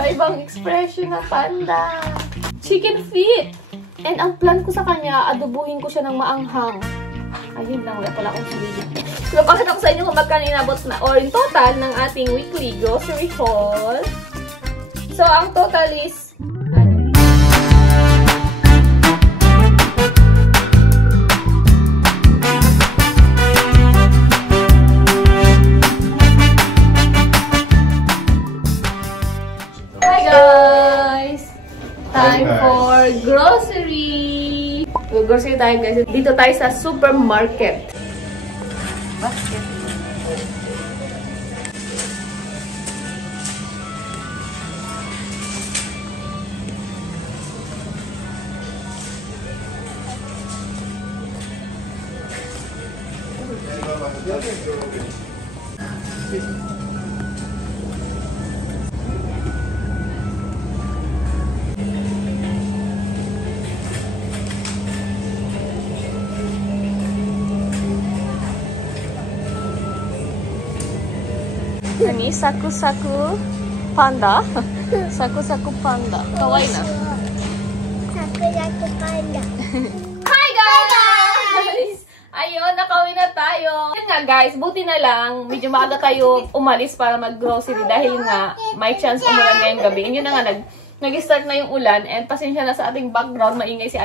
Iba-ibang expression na panda. Chicken feet. And ang plan ko sa kanya, adobuhin ko siya ng maanghang. Ayun lang, wala pala akong sulit. So, pakita ko sa inyo kung magkano inabot na, or in total, ng ating weekly grocery haul. So, ang total is, hi guys! Time for grocery! Grocery tayo guys. Dito tayo sa supermarket. Basket. Nani? Saku-saku panda? Saku-saku panda. Kawaii na. Saku-saku panda. Hi guys! Ayun, nakauwi na tayo. Yun nga guys, buti na lang, medyo maaga tayo umalis para mag-grocery dahil nga may chance umulan ngayong gabi. And yun na nga, nag-start na yung ulan and pasensya na sa ating background, maingay si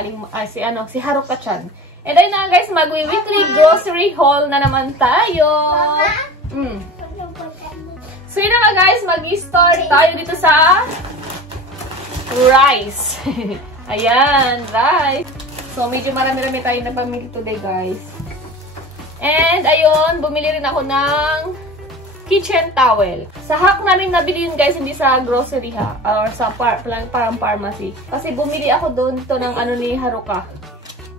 Haruka-chan. And ayun na guys, mag-weekly grocery haul na naman tayo. So yun na nga guys, mag-start tayo dito sa rice. Ayan, rice. So medyo marami-rami tayo na pamili today guys. And ayun, bumili rin ako ng kitchen towel. Sa hack namin nabili yun guys, hindi sa grocery ha, or sa parang pharmacy. Kasi bumili ako doon to ng ano ni Haruka.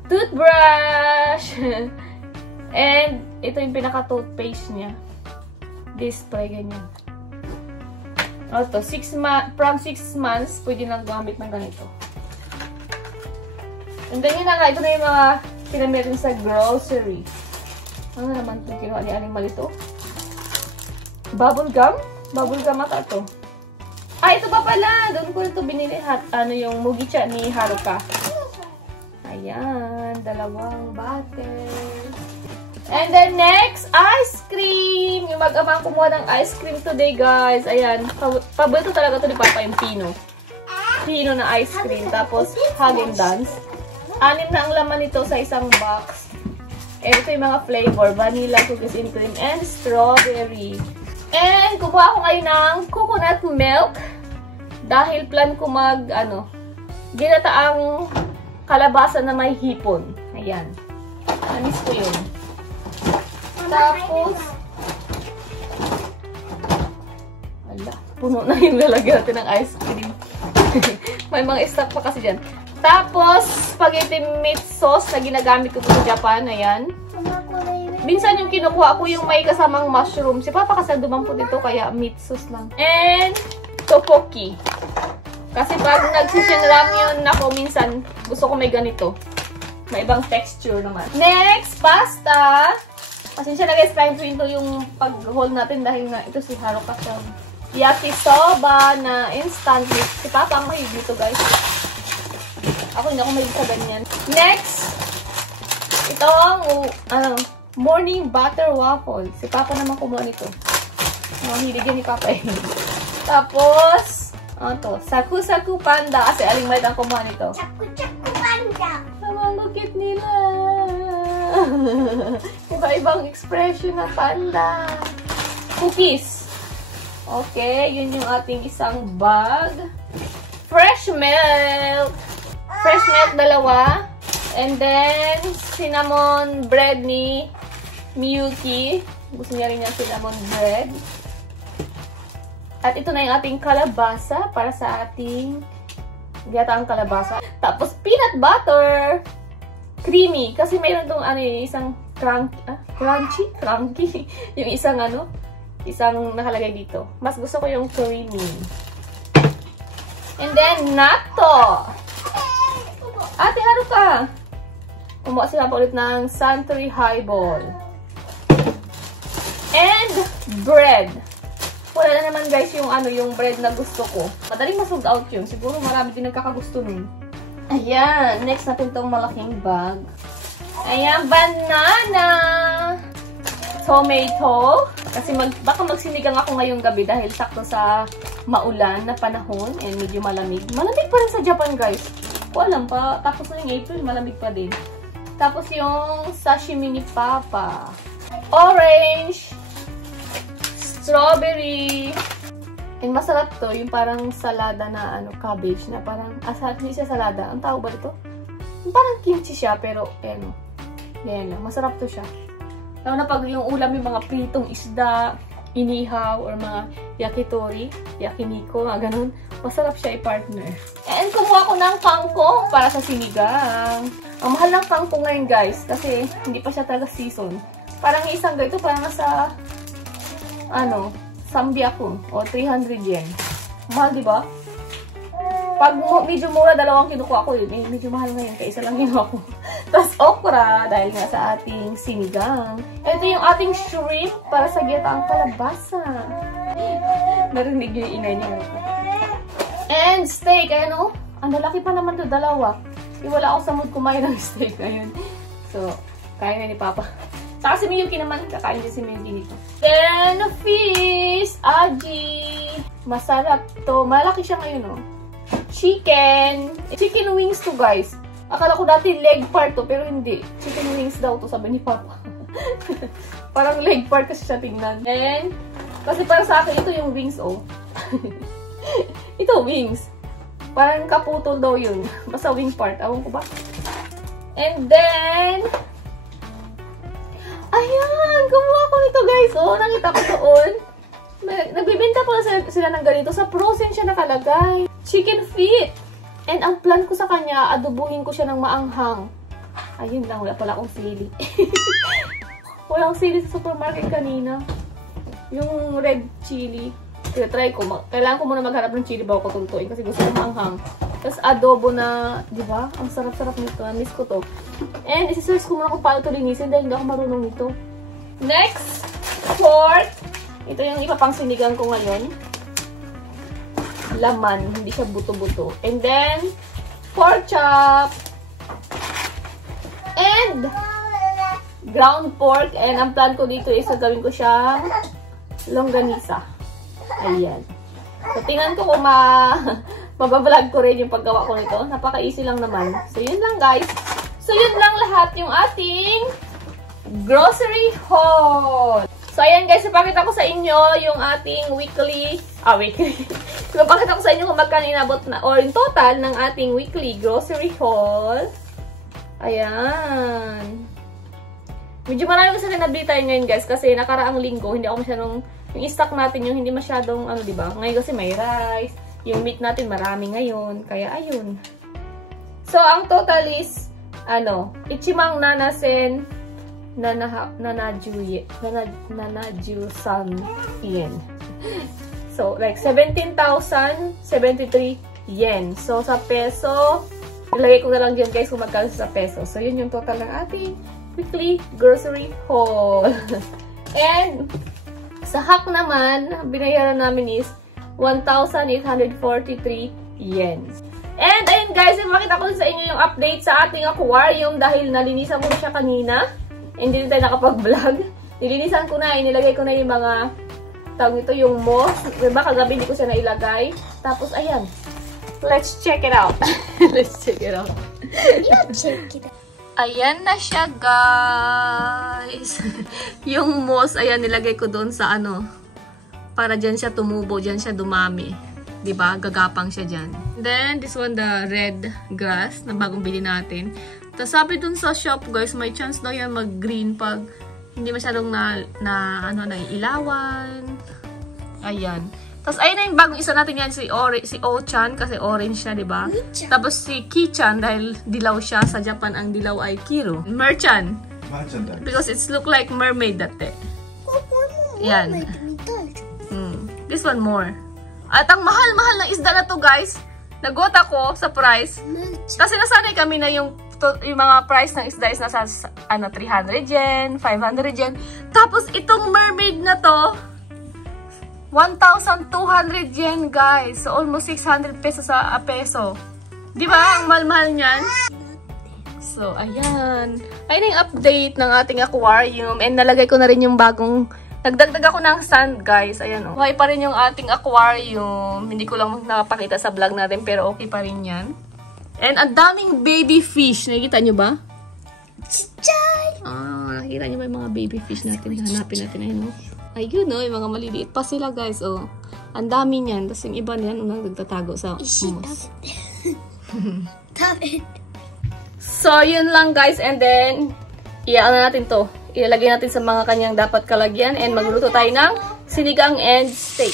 Toothbrush! And ito yung pinaka-toothpaste niya. Display, ganyan. Ito, from 6 months, pwede nang gamit ng ganito. And then yun na nga, ito na yung mga pinamili sa grocery. Ano naman ito? Kinuha ni Aling Malito? Bubble gum? Bubble gum ata ito. Ah, ito pa pala! Doon ko ito binili. Ano yung mugicha ni Haruka. Ayan, dalawang bottle. And then next, ice cream! Yung mag-amang kumuha ng ice cream today, guys. Ayan, paborito talaga ito ni Papa yung Pino. Pino na ice cream. Tapos, Häagen-Dazs. 6 na ang laman nito sa isang box. And ito yung mga flavor. Vanilla, cookies and cream, and strawberry. And kumuha ako ngayon ng coconut milk. Dahil plan ko ginataang kalabasa na may hipon. Ayan. Namis ko yun. Tapos, ala, puno na yung lalagyan natin ng ice cream. May mga stock pa kasi dyan. Tapos, spaghetti meat sauce na ginagamit ko sa Japan. Ayan. Minsan yung kinukuha ko yung may kasamang mushroom. Si Papa kasi dumampot dito, kaya meat sauce lang. And, tteokbokki. Kasi pag nagsisheng ramyun ako, minsan gusto ko may ganito. May ibang texture naman. Next, pasta. Pasensya na guys, time to yung pag-haul natin dahil nga ito si Haruka sa yakisoba na instant mix. Si Papa ang mahilig dito guys. Ako hindi ako mahilig sa ganyan. Next, itong morning butter waffle. Si Papa naman kumuha nito. Mahilig yan ni Papa eh. Tapos, ito, saku-saku panda. Kasi Aling Malit ang kumuha nito. Saku-saku panda. Namalukit nila. Iba-ibang expression na panda. Cookies. Okay, yun yung ating isang bag. Fresh milk. Fresh milk 2. And then, cinnamon bread ni Miyuki. Gusto niya rin yung cinnamon bread. At ito na yung ating kalabasa para sa ating ginataang kalabasa. Tapos, peanut butter. Creamy. Kasi mayroon itong isang crunchy. Yung isang isang nakalagay dito. Mas gusto ko yung creamy. And then, natto. Ate Haruka. Kumuha sila pa ulit ng Suntory Highball. And bread. wala na naman guys yung yung bread na gusto ko. Madaling ma-sold out yun. Siguro marami din nagkakagusto nun. Ayan. Next natin tong malaking bag. Ayan, banana! Tomato. Kasi baka magsinigang ako ngayong gabi dahil sakto sa maulan na panahon and medyo malamig. Malamig pa rin sa Japan guys. Ko alam pa. Tapos na yung April, malamig pa din. Tapos yung sashimi ni Papa. Orange. Strawberry. And masarap to. Yung parang salada na cabbage na parang, hindi siya salada. Ang tawag ba ito? Yung parang kimchi siya pero yan lang. Masarap to siya. Lalo na pag yung ulam yung mga pritong isda, inihaw, or mga yakitori, yakiniko, mga ganun. Masarap siya i-partner. And kumuha ko ng kangkong para sa sinigang. Ang mahal ng kangkong ngayon guys, kasi hindi pa siya talaga season. Parang isang ganito, parang nasa, sambiakong, o 300 yen. Mahal, di ba? Pag medyo mura, dalawang kinukuha ko yun. Medyo mahal ngayon, kaya isa lang kinuha ko. Tapos okra, dahil nga sa ating sinigang. Ito yung ating shrimp para sa gitaang kalabasa. Narinig yung ingay niya. And steak, ang lalaki pa naman to, dalawa. Wala ako sa mood kumain ng steak ngayon. So, kaya na ni Papa. Saka si Miyuki naman, kakain din si Miyuki nito. Then, fish, aji. Masarap to. Malaki siya ngayon, Chicken. Chicken wings to, guys. Akala ko dati leg part to, pero hindi. Chicken wings daw to, sabi ni Papa. Parang leg part kasi siya tingnan. And, kasi para sa akin, ito yung wings, Ito, wings. Parang kaputol daw yun. Basta wing part. Awan ko ba? And then, ayan! Kumuha ko nito, guys. Nakita ko doon. Nagbibenta pala sila ng ganito. Sa frozen siya nakalagay. Chicken feet. And ang plan ko sa kanya, adobuhin ko siya ng maanghang. Ayun lang, wala pala akong sili. Walang sili sa supermarket kanina. Yung red chili. Try ko. Kailangan ko muna maghanap ng chili bago ko tultuin kasi gusto ko maanghang. Tapos adobo na, di ba? Ang sarap-sarap nito. Miss ko to. And isi-search ko muna kung paano ito linisin dahil hindi ako marunong nito. Next, pork. Ito yung ipapang sinigang ko ngayon. Laman, hindi siya buto-buto. And then, pork chop. And, ground pork. And ang plan ko dito is gawin ko siyang longganisa. Ayan. So, tingnan ko kung mabablog ko rin yung paggawa ko nito. Napaka-easy lang naman. So, yun lang guys. So, yun lang lahat yung ating grocery haul. So, ayan guys, ipakita ko sa inyo yung ating weekly. So, ipakita ko sa inyo kung magkano inabot na, or in total ng ating weekly grocery haul. Ayan. Medyo marami kasi nabili tayo ngayon guys, kasi nakaraang linggo, hindi ako masyadong, yung stock natin yung hindi masyadong, diba? Ngayon kasi may rice, yung meat natin marami ngayon, kaya ayun. So, ang total is, ichimang nanasen, nanaju-san yen. So, like 17,073 yen. So, sa peso, ilagay ko na lang dyan guys kung magkano sa peso. So, yun yung total ng ating weekly grocery haul. And, sa hack naman, binayaran namin is 1,843 yen. And, ayun guys, makita ko sa inyo yung update sa ating aquarium dahil nalinisan ko na siya kanina. Hindi din tayo nakapag-vlog. Nilinisan ko na, inilagay ko na yung mga tawag nito, yung moss. Diba, kagabi hindi ko siya nailagay. Tapos, ayan. Let's check it out. Let's check it out. Check it out. Ayan na siya, guys. Yung moss, ayan, nilagay ko doon sa para dyan siya tumubo, dyan siya dumami. Diba? Gagapang siya dyan. Then, this one, the red grass na bagong bili natin. Tapos sabi dun sa shop, guys, may chance daw yan mag-green pag hindi masyadong naiilawan. Ayan. Tapos ayun na yung bagong isa natin yan, si O-chan, kasi orange siya, diba? Tapos si Ki-chan, dahil dilaw siya. Sa Japan, ang dilaw ay Kiro. Mer-chan. Because it's look like mermaid dati. Yan. This one more. At ang mahal-mahal ng isda na to, guys. Nagot ako sa price. Kasi nasanay kami na yung mga price ng isda is nasa 300 yen, 500 yen. Tapos itong mermaid na to, 1,200 yen, guys. So, almost 600 pesos sa peso. Di ba? Ang mahal-mahal niyan. So, ayan. Ayun yung update ng ating aquarium. And nalagay ko na rin yung bagong... Nagdagdag ako ng sand, guys. Ayan, oh. Okay pa rin yung ating aquarium. Hindi ko lang nakapakita sa vlog natin, pero okay pa rin yan. And ang daming baby fish. Nakikita nyo ba? Chichay! Nakikita nyo ba yung mga baby fish natin? Hanapin natin. Ayun, oh. Ayun, no, yung mga maliliit pa sila, guys, oh. Ang dami niyan. Tapos yung iba niyan, nagtatago sa hummus. So, yun lang, guys. And then, iyaano natin to. Ilalagay natin sa mga kanyang dapat kalagyan. And magluto tayo ng sinigang and steak.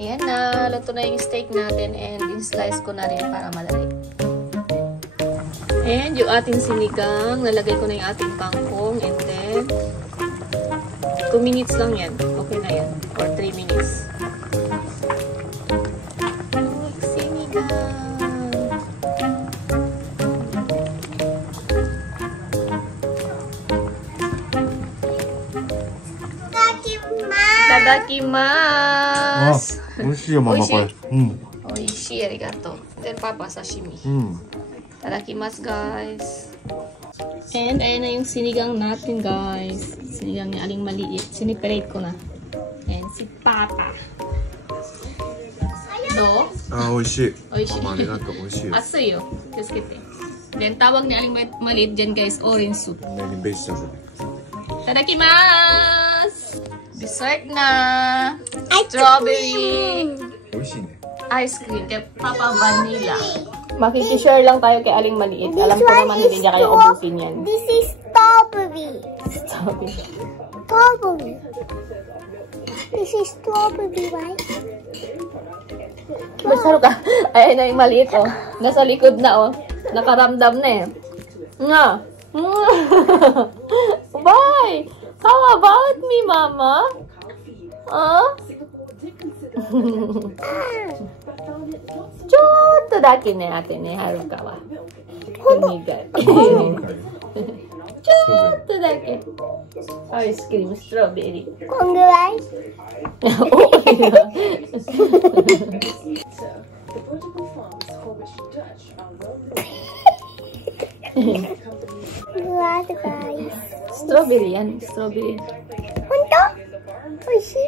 Ayan na, luto na yung steak natin and in-slice ko na rin para madali. And yung ating sinigang, nalagay ko na yung ating kangkong and then 2 minutes lang yan. Okay na yan. Or 3 minutes. Sinigang! Tadakimasu! 美味しいよママこれ。美味しい、ありがとう。Then Papa, sashimi. Tadakimasu, guys. And ayun na yung sinigang natin, guys. Sinigang ni Aling Maliit. Siniperate ko na. And si Papa. Do? あ、美味しい。美味しい。ありがとう、美味しいよ。熱いよ。気をつけて。Then tawag ni Aling Maliit dyan, guys, orange soup. Tadakimasu! Dessert na! Strawberry! 美味しいね。 Ice cream kay Papa Vanilla. Makikishare lang tayo kay Aling Maliit. Alam ko naman hindi niya kaya ubusin yan. This is strawberry. Strawberry. Strawberry. This is strawberry, right? Basta ka. Ayan na yung maliit, oh. Nasa likod na, oh. Nakaramdam na eh. Nga. Bye! How about me, Mama? Huh? ちょっとだけね、あてね、はるかは。海が。ちょっとだけ。アイスクリーム、ストロベリー。こんぐらい多いな。ストロベリーやん、ストロベリー。ほんと？美味しい？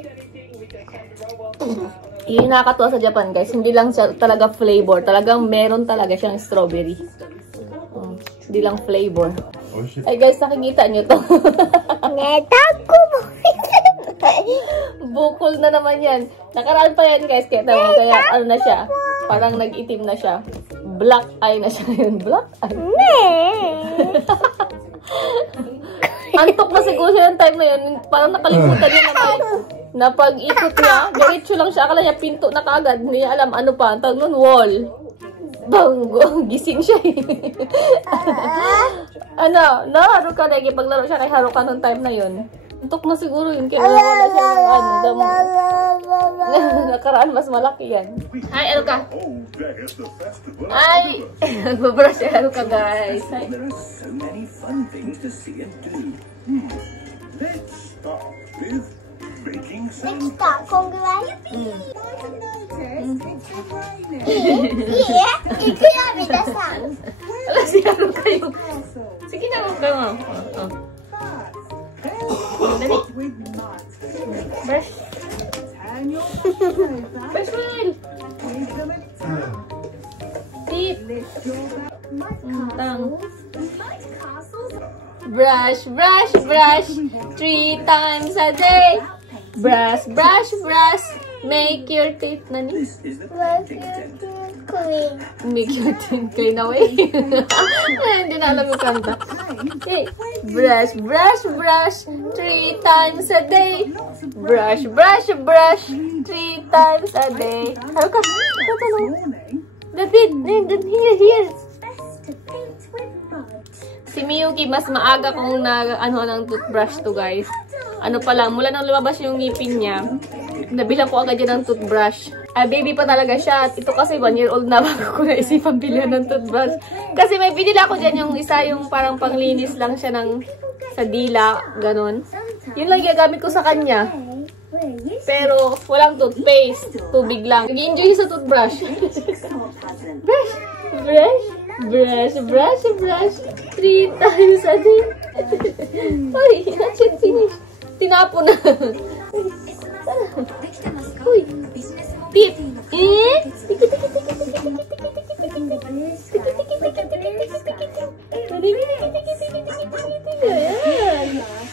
Yung nakakatuwa sa Japan, guys, hindi lang siya talaga flavor. Talagang meron talaga siyang strawberry. Hindi lang flavor. Ay, guys, nakikita nyo to. Bukol na naman yan. Nakaraan pa yan, guys. Kaya ano na siya. Parang nag-itim na siya. Black eye na siya yun. Black eye. Antok na siguro siya yung time na yun. Parang nakalimutan niya na na pag-ikot niya, diretso lang siya. Akala niya pinto na kaagad. Hindi niya alam ano pa. Tawag nun, wall. Bang! Gising siya eh. Ano? No, Haruka na. Paglaro siya kay Haruka nung time na yun. Antok na siguro yun. Kaya wala siya ng ano, damo. Nakaraan, mas malaki yan. Hi, Haruka. Ay! Nagbabrush si Haruka, guys. Hi.こんぐらい？いい？いくよ、皆さん。 Si Haruka yung... Sige na, Haruka mo. Dali. Brush. Brush well. Tip. Tang. Brush, brush, brush. 3 times a day. Brush, brush, brush. Make your teeth, nani? Make your teeth clean. Make your teeth clean away. Hindi na alam yung kanta. Okay. Brush, brush, brush 3 times a day. Brush, brush, brush 3 times a day. Ano ka? David, here. Si Miyuki, mas maaga kung ng toothbrush to, guys. Ano pa lang, mula nang lumabas yung ngipin niya, nabilang ko agad yan ng toothbrush. Baby pa talaga siya. At ito kasi 1 year old na bago ko naisipan bilhan ng toothbrush. Kasi may binila ko dyan yung isa, yung parang panglinis lang siya sa dila, ganon. Yun lang gagamit ko sa kanya. Pero walang toothpaste, tubig lang. Nag-enjoy sa toothbrush. Brush, brush, brush, brush, brush 3 times a day. Uy, that's it, finish. Tinapo na. Uy, tip.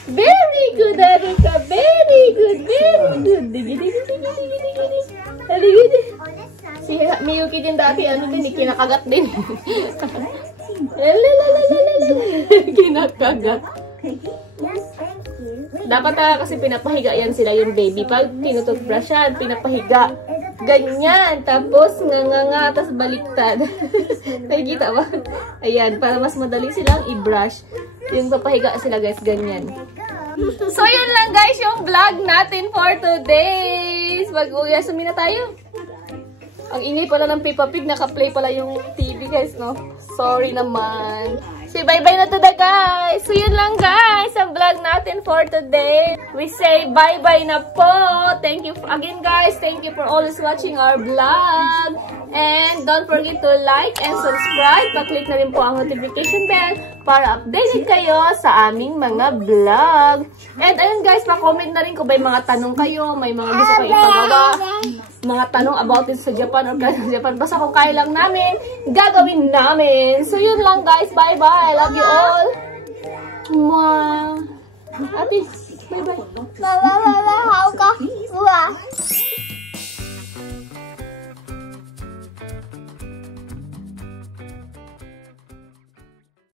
Very good, Aruka. Very good, very good. Si Miyuki din dati, kinakagat din. Kinakagat. Dapat kasi pinapahiga yan sila yung baby. Pag tinutoothbrush yan, pinapahiga. Ganyan. Tapos nga, tapos baliktad. Nakikita ba? Ayan, para mas madali silang i-brush. Yung papahiga sila guys, ganyan. So, yun lang guys yung vlog natin for today. Mag-uyasumi na tayo. Ang ingay pala ng Peppa Pig, naka-play pala yung TV guys, no? Sorry naman. Say bye-bye na to guys. So, yun lang guys ang vlog natin for today. We say bye-bye na po. Thank you again guys. Thank you for always watching our vlog. And don't forget to like and subscribe. Pa-click na rin po ang notification bell para updated kayo sa aming mga vlog. And ayun guys, pa-comment na rin kung may mga tanong kayo, may mga gusto kayo ipagawa, mga tanong about it sa Japan or sa Japan. Basta kung kaya lang namin, gagawin namin. So yun lang guys. Bye-bye. I love you all. Mwah. Ate, bye-bye. Bye.